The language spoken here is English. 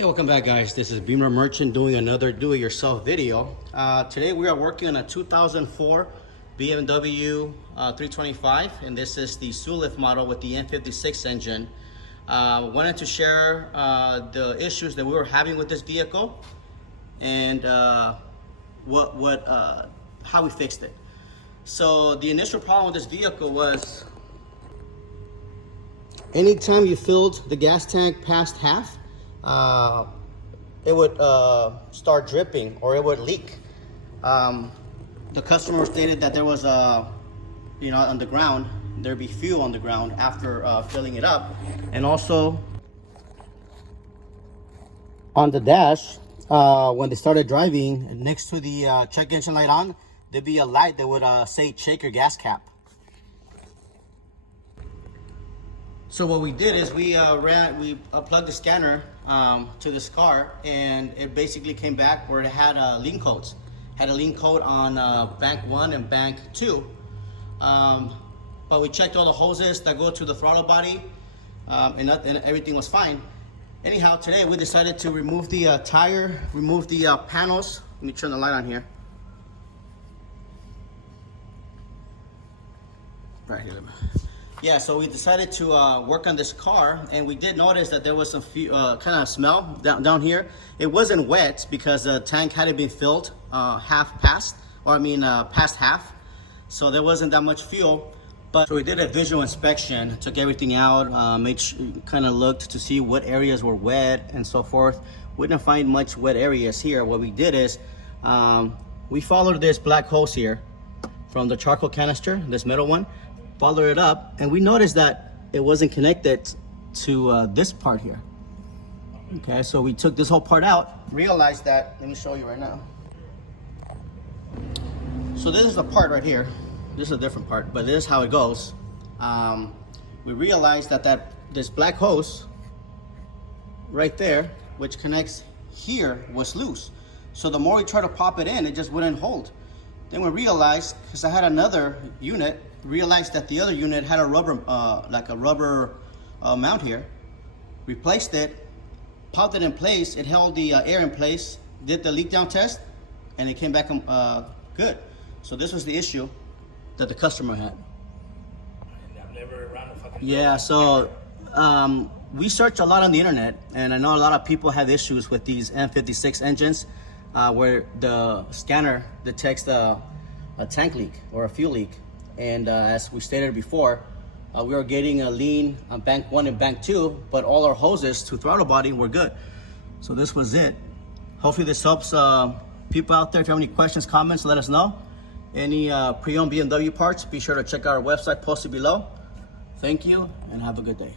Hey, welcome back guys. This is Beamer Merchant doing another do-it-yourself video. Today we are working on a 2004 BMW 325, and this is the Sulev model with the E46 engine. Wanted to share the issues that we were having with this vehicle and how we fixed it. So the initial problem with this vehicle was anytime you filled the gas tank past half, it would start dripping or it would leak. The customer stated that there was on the ground, there'd be fuel on the ground after filling it up, and also on the dash when they started driving, next to the check engine light on, there'd be a light that would say check your gas cap. So what we did is we plugged the scanner to this car, and it basically came back where it had lean codes. Had a lean code on bank 1 and bank 2. But we checked all the hoses that go to the throttle body, and everything was fine. Anyhow, today we decided to remove the tire, remove the panels. Let me turn the light on here. Right here. Yeah, so we decided to work on this car, and we did notice that there was some kind of smell down here. It wasn't wet because the tank hadn't been filled past half, so there wasn't that much fuel. But so we did a visual inspection, took everything out, kind of looked to see what areas were wet and so forth. We didn't find much wet areas here. What we did is we followed this black hose here from the charcoal canister, this metal one. Followed it up, and we noticed that it wasn't connected to this part here. Okay, so we took this whole part out, realized that, let me show you right now. So this is the part right here. This is a different part, but this is how it goes. We realized that this black hose right there, which connects here, was loose. So the more we tried to pop it in, it just wouldn't hold. Then we realized, because I had another unit, realized that the other unit had a rubber, mount here. Replaced it, popped it in place, it held the air in place, did the leak down test, and it came back good. So this was the issue that the customer had. I've never run a fucking yeah, so we searched a lot on the internet, and I know a lot of people have issues with these E46 engines where the scanner detects a tank leak or a fuel leak. And as we stated before, we were getting a lean on bank 1 and bank 2, but all our hoses to throttle body were good. So this was it. Hopefully this helps people out there. If you have any questions, comments, let us know. Any pre-owned BMW parts, be sure to check out our website posted below. Thank you and have a good day.